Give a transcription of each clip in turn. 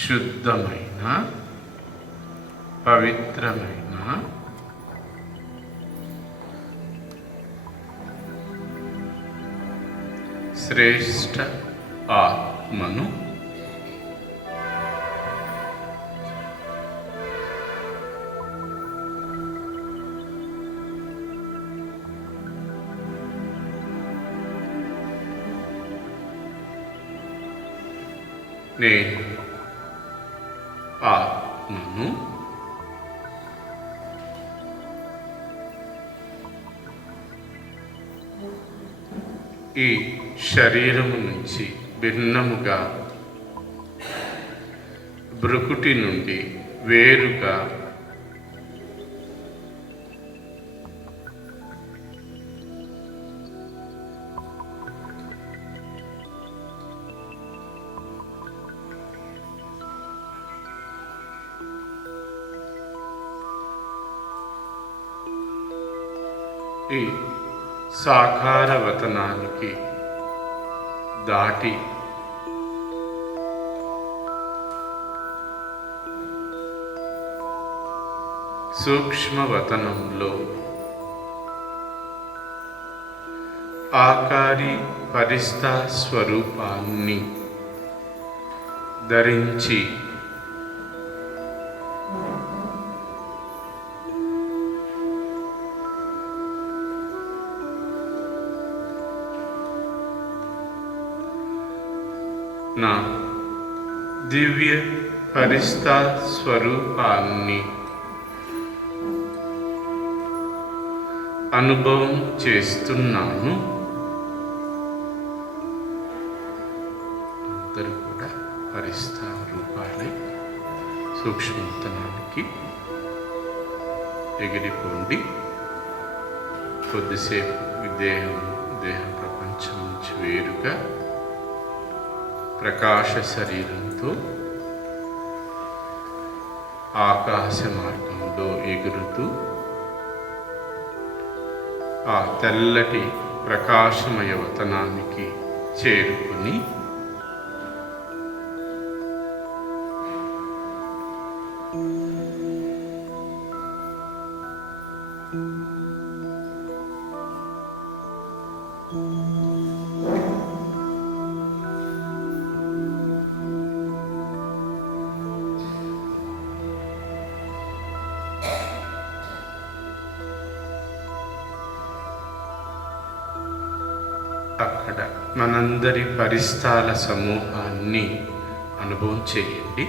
శుద్ధమైన? పవిత్రమైన? శ్రేష్ట ఆత్మను నేను శరీరము నుంచి భిన్నముగా బ్రుకుటి నుండి వేరుగా ఈ సాకార వతనాలు దాటి సూక్ష్మవతనంలో ఆకారి పరిస్థా స్వరూపాన్ని ధరించి నా దివ్య పరిస్థా స్వరూపాన్ని అనుభవం చేస్తున్నాను. అందరూ కూడా పరిస్థా రూపాలే సూక్ష్మతనానికి ఎగిరిపోండి. కొద్దిసేపు దేహం దేహ ప్రపంచం నుంచి వేరుగా ప్రకాశ శరీరంతో ఆకాశ మార్గంలో ఎగురుతూ ఆ తెల్లటి ప్రకాశమయ వతనానికి చేరుకుని మనందరి పరిస్థాల సమూహాన్ని అనుభవం చేయండి.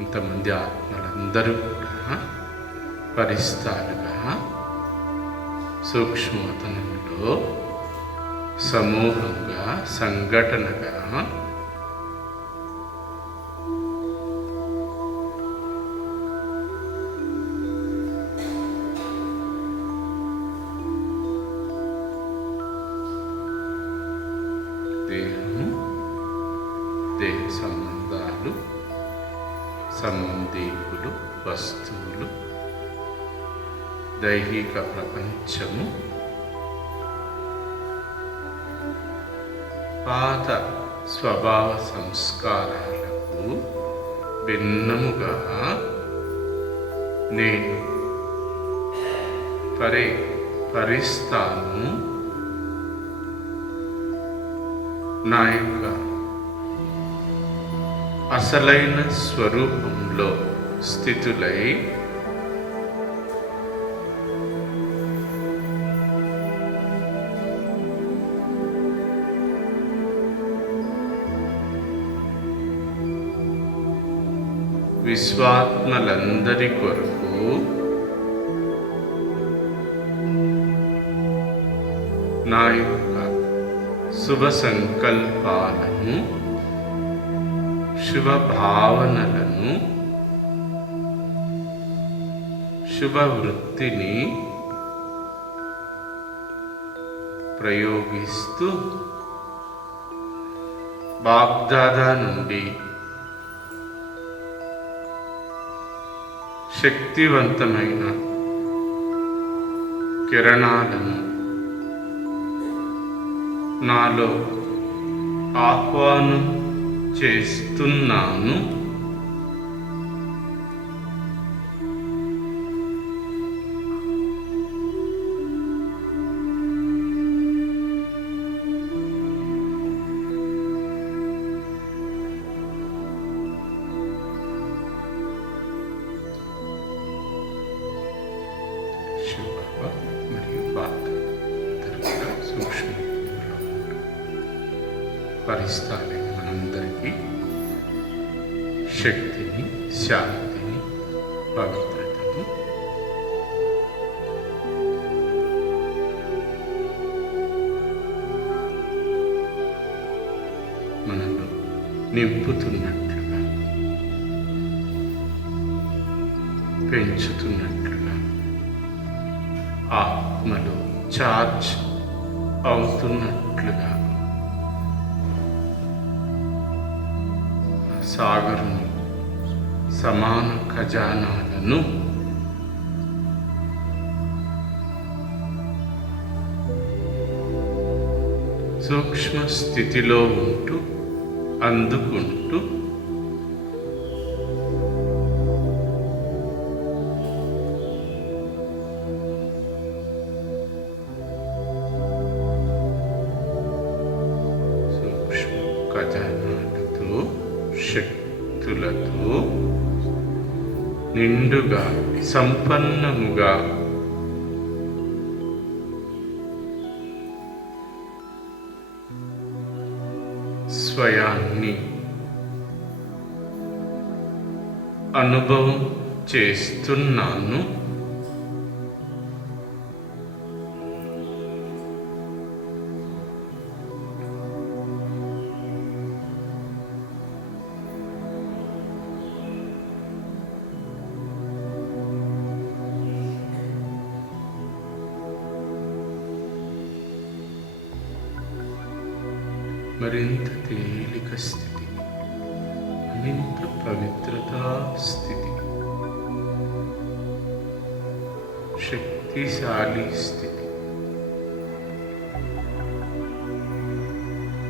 ఇంతమంది ఆత్మలందరూ కూడా పరిస్థాలుగా సూక్ష్మతనంలో సమూహంగా సంఘటనగా ప్రపంచము పాత స్వభావ సంస్కారాలకు భిన్నముగా నేను పరి పరిస్తాను నా యొక్క అసలైన స్వరూపంలో స్థితులై విశ్వాత్మలందరి కొరకు నా యొక్క శుభ సంకల్పాలను శుభ భావనలను శుభ వృత్తిని ప్రయోగిస్తూ బాగ్దాదా నుండి శక్తివంతమైన కిరణాలను నాలో ఆహ్వానం చేస్తున్నాను. నింపుతున్నట్లుగా. పెంచుతున్నట్లుగా. ఆత్మలో చార్జ్ అవుతున్నట్లుగా. సాగరుని సమాన ఖజానాలను సూక్ష్మ స్థితిలో ఉంటూ అందుకుంటూ సూక్ష్మ ఖజానాలతో శక్తులతో నిండుగా సంపన్నముగా స్వయాన్ని అనుభవం చేస్తున్నాను. మరింత పవిత్రత స్థితి. శక్తిశాలి స్థితి.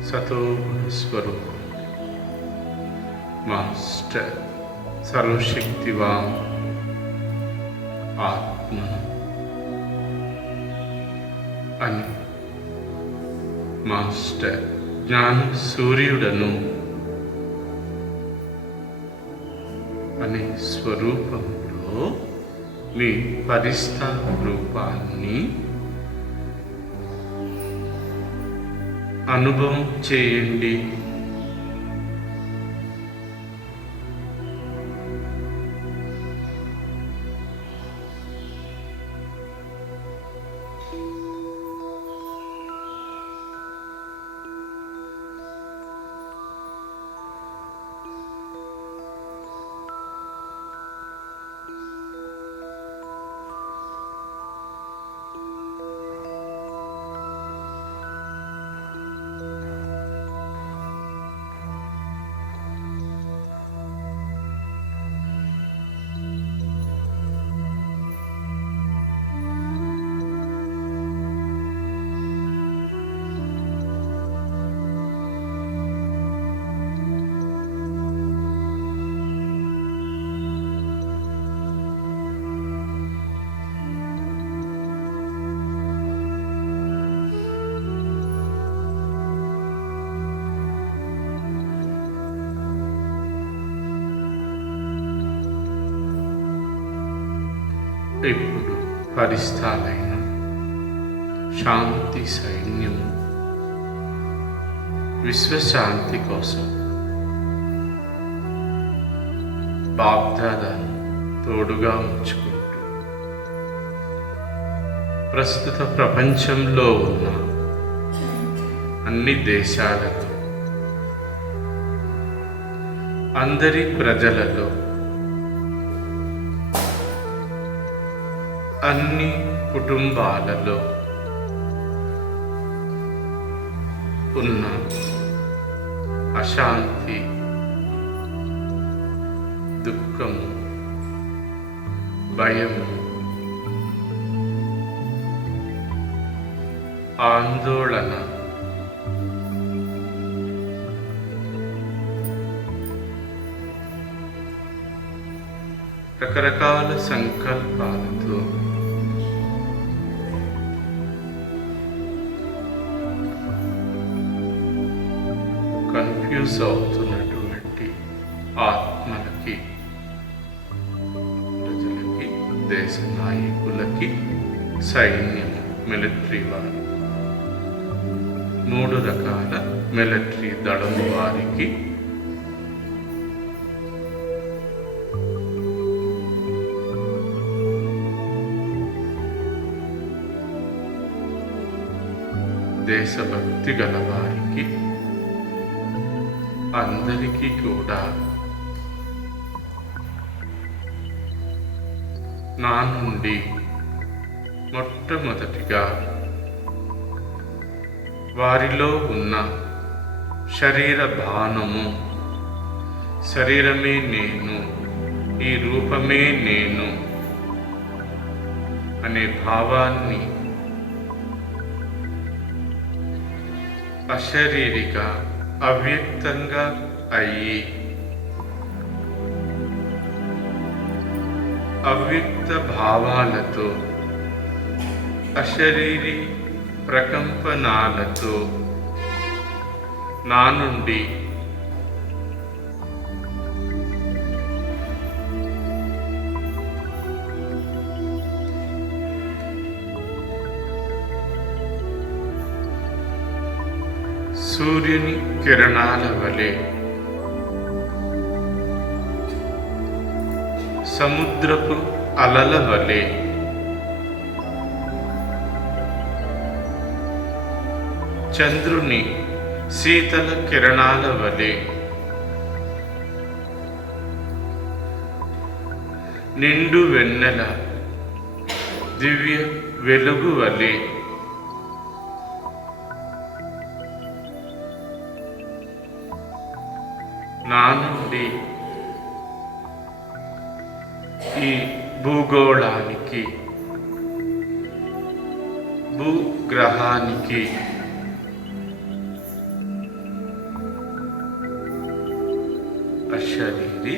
సతోగుణస్వరూపం మాస్టర్ సర్వశక్తివాన్ ఆత్మ అని మాస్టర్ జ్ఞాన సూర్యుడను స్వరూపంలో మీ పరిస్థాన రూపాన్ని అనుభవం చేయండి. ఎప్పుడు పరిస్థాలైన శాంతి సైన్యం విశ్వశాంతి కోసం బాగ్దాదాను తోడుగా ఉంచుకుంటూ ప్రస్తుత ప్రపంచంలో ఉన్న అన్ని దేశాలలో అందరి ప్రజలలో అన్ని కుటుంబాలలో ఉన్న అశాంతి దుఃఖము భయం ఆందోళన రకరకాల సంకల్పాలతో రిలీజ్ అవుతున్నటువంటి ఆత్మలకి ప్రజలకి దేశ నాయకులకి సైన్యం మిలిటరీ వారు మూడు రకాల మిలిటరీ దళం వారికి దేశభక్తి గలవారు అందరికీ కూడా. నా నుండి మొట్టమొదటిగా వారిలో ఉన్న శరీర భానము శరీరమే నేను ఈ రూపమే నేను అనే భావాన్ని అశరీరిక అవ్యక్తంగా అయ్యి. అవ్యక్త భావాలతో అశరీరి ప్రకంపనాలతో నా నుండి సూర్యుని కిరణాల వలె. సముద్రపు అలల వలె. చంద్రుని శీతల కిరణాల వలె. నిండు వెన్నెల దివ్య వెలుగు వలె. నా నుండి ఈ భూగోళానికి భూగ్రహానికి అశరీరి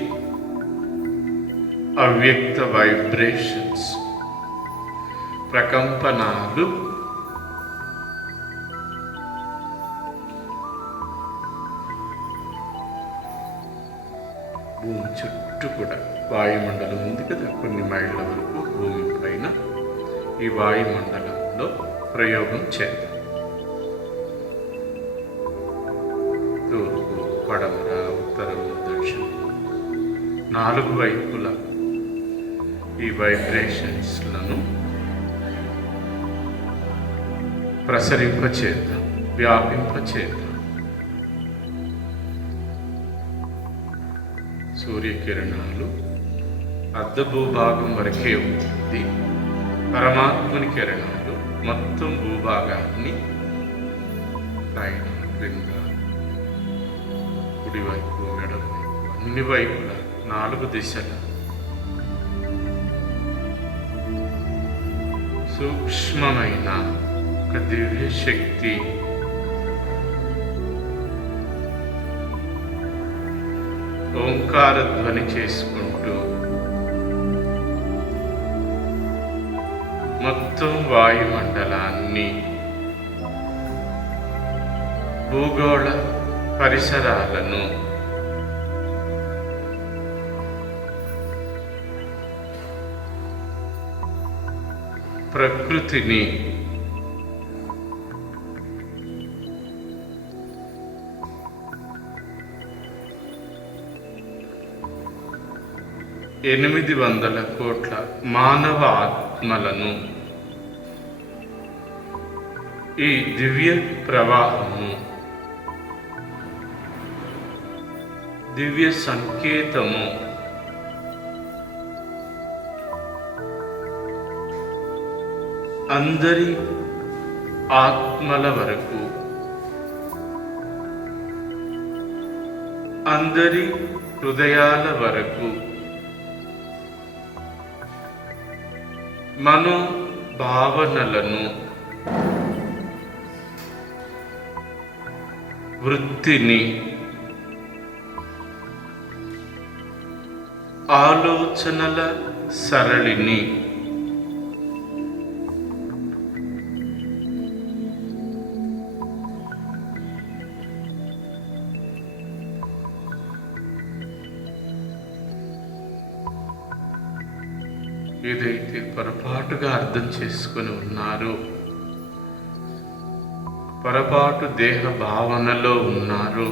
అవ్యక్త వైబ్రేషన్స్ ప్రకంపనాలు కూడా వాయుమండలం ఉంది కదా. కొన్ని మైళ్ళ వరకు భూమి పైన ఈ వాయుమండలంలో ప్రయోగం చేద్దాం. తూర్పు పడమర ఉత్తరం దక్షిణం నాలుగు వైపుల ఈ వైబ్రేషన్స్లను ప్రసరింపచేద్దాం వ్యాపింపచేద్దాం. సూర్యకిరణాలు అర్ధ భూభాగం వరకే ఉంటుంది పరమాత్మని కిరణాలు మొత్తం భూభాగాన్ని పైన క్రింద కుడివైపు ఎడమవైపు అన్ని వైపుల నాలుగు దిశల సూక్ష్మమైన ఒక దివ్య శక్తి ఓంకార ధ్వని చేసుకుంటూ మొత్తం వాయుమండలాన్ని భూగోళ పరిసరాలను ప్రకృతిని ఎనిమిది వందల కోట్ల మానవ ఆత్మలను. ఈ దివ్య ప్రవాహము దివ్య సంకేతము అందరి ఆత్మల వరకు అందరి హృదయాల వరకు మనో భావనలను వృత్తిని ఆలోచనల సరళిని ఏదైతే పొరపాటుగా అర్థం చేసుకొని ఉన్నారో పొరపాటు దేహ భావనలో ఉన్నారు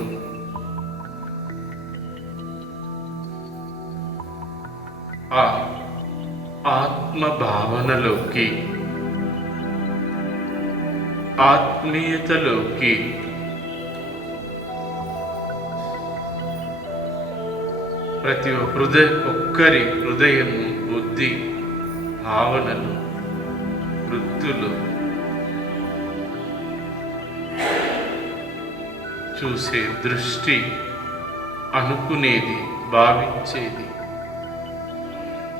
ఆ ఆత్మ భావనలోకి ఆత్మీయతలోకి ప్రతి హృదయ ఒక్కరి హృదయము బుద్ధి భావనలు వృత్తులు చూసే దృష్టి అనుకునేది భావించేది.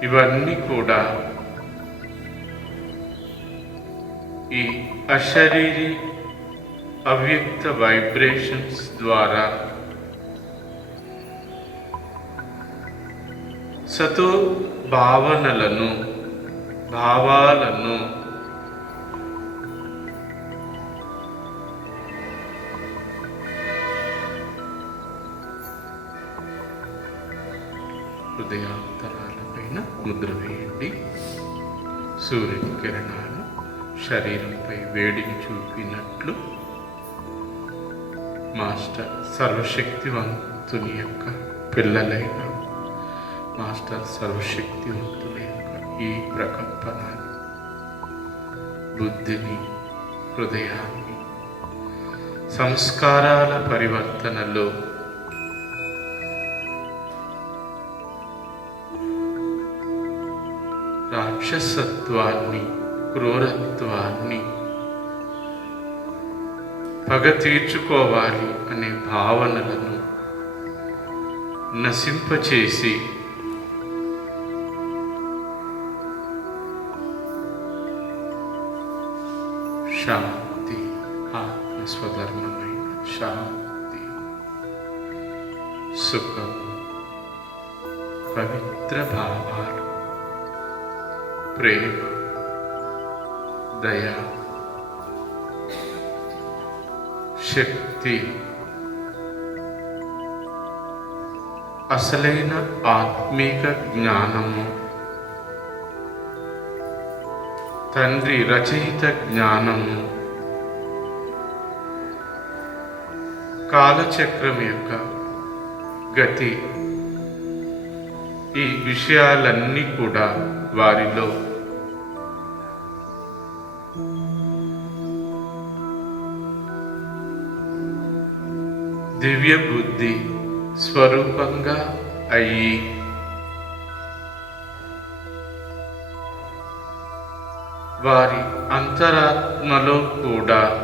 ఇవన్నీ కూడా ఈ అశరీరి అవ్యక్త వైబ్రేషన్స్ ద్వారా సతో భావనలను భావాలను. హృదయాంతరాలపైన ముద్ర వేయండి. సూర్యుని కిరణాలు శరీరంపై వేడిని చూపినట్లు మాస్టర్ సర్వశక్తివంతుని యొక్క పిల్లలైన మాస్టర్ సర్వశక్తివంతులైన ఈ ప్రకంపనాన్ని బుద్ధిని హృదయాన్ని సంస్కారాల పరివర్తనలో రాక్షసత్వాన్ని క్రూరత్వాన్ని పగ తీర్చుకోవాలి అనే భావనలను నశింపచేసి శాంతి ఆత్మస్వధర్మమైన శాంతి సుఖం పవిత్ర భావాలు ప్రేమ దయ శక్తి అసలైన ఆత్మీక జ్ఞానము తండ్రి రచయిత జ్ఞానము కాలచక్రం యొక్క గతి. ఈ విషయాలన్నీ కూడా వారిలో. దివ్య బుద్ధి స్వరూపంగా అయ్యి వారి అంతరాత్మలో కూడా.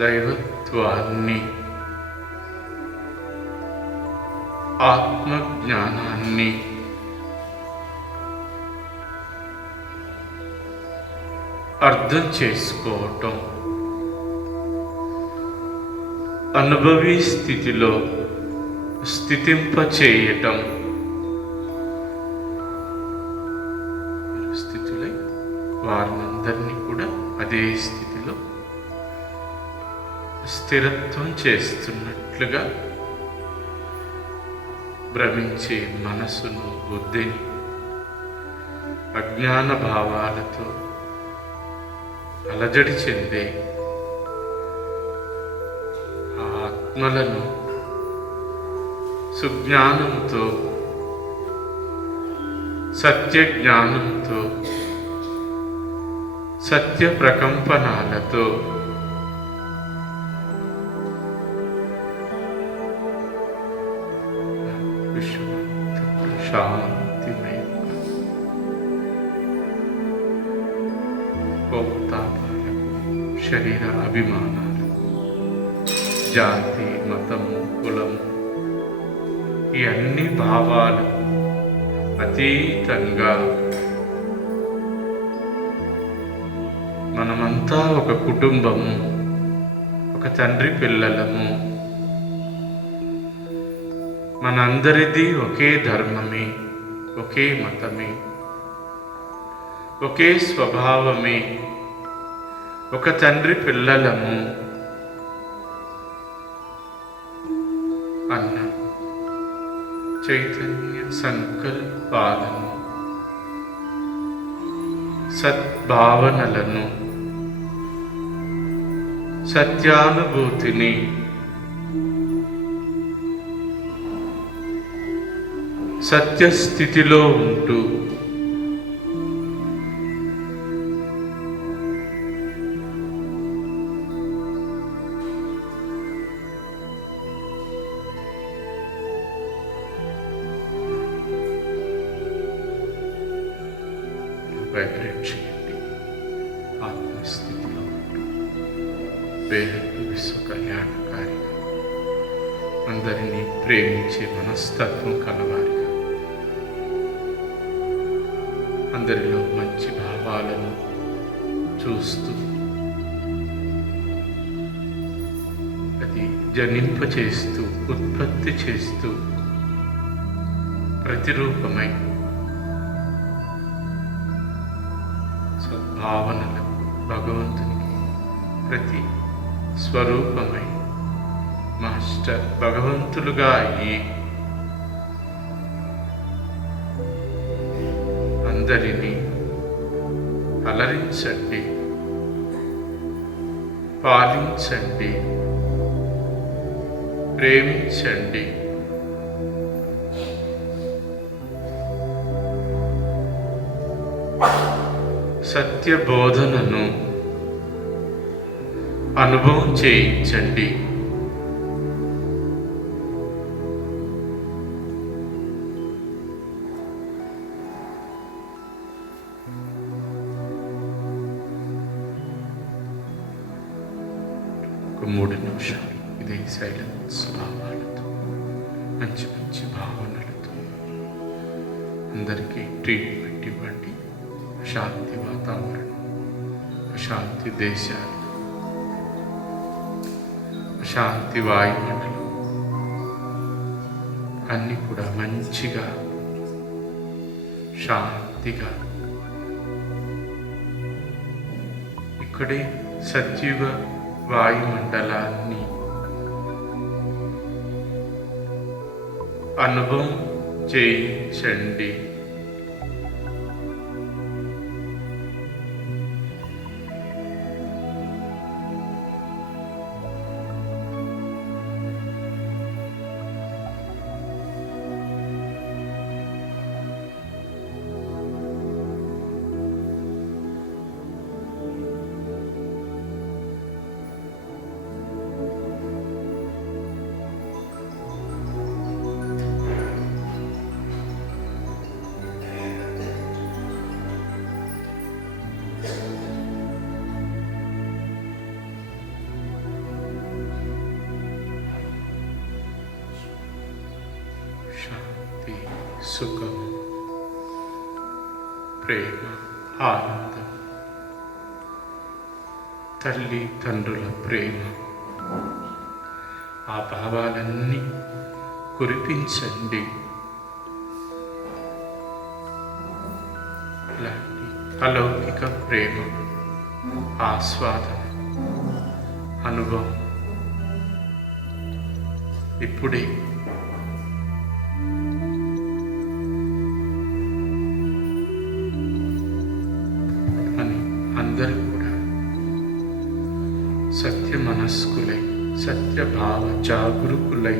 దైవత్వాన్ని ఆత్మజ్ఞానాన్ని అర్థం చేసుకోవటం. అనుభవీ స్థితిలో స్థితింపచేయటం. స్థితిలో స్థిరత్వం చేస్తున్నట్లుగా భ్రమించే మనసును బుద్ధిని అజ్ఞాన భావాలతో అలజడి చెందే ఆత్మలను సుజ్ఞానంతో సత్య జ్ఞానంతో సత్య ప్రకంపనాలతో విశ్వమంతా శాంతిమయంగా శరీర అభిమానాలకు జాతి మతము కులము ఈ అన్ని భావాలకు అతీతంగా మనమంతా ఒక కుటుంబము ఒక తండ్రి పిల్లలము. మనందరిది ఒకే ధర్మమే ఒకే మతమే ఒకే స్వభావమే. ఒక తండ్రి పిల్లలము. అన్న చైతన్య సంకల్పాలను సద్భావనలను సత్యానుభూతిని. సత్యస్థితిలో ఉంటూ. వైబ్రేట్ చేయండి ఆత్మస్థితి ఉంటూ విశ్వ కళ్యాణకారిగా అందరినీ ప్రేమించే మనస్తత్వం కలవారిగా. అందరిలో మంచి భావాలను చూస్తూ అది జనింప చేస్తూ ఉత్పత్తి చేస్తూ ప్రతిరూపమై స్వరూపమై మాస్టర్ భగవంతులుగా అయ్యి అందరినీ అలరించండి పాలించండి ప్రేమించండి. సత్య బోధనను అనుభవం చేయించండి. ఒక మూడు నిమిషాలు ఇదే సైలెన్స్ భావాలతో మంచి మంచి భావనలతో అందరికీ ట్రీట్మెంట్ ఇవ్వండి. శాంతి వాతావరణం శాంతి దేశాలు. శాంతి వాయుమండలం అన్నీ కూడా మంచిగా శాంతిగా. ఇక్కడే సజీవ వాయుమండలాన్ని అనుభవం చేయించండి. ప్రేమ ఆనందం. తల్లి తండ్రుల ప్రేమ. ఆ భావాలన్నీ కురిపించండి. ఇలాంటి అలౌకిక ప్రేమ ఆస్వాదన అనుభవం ఇప్పుడే అందరూ కూడా సత్య మనస్కులై సత్యభావ జాగరూకులై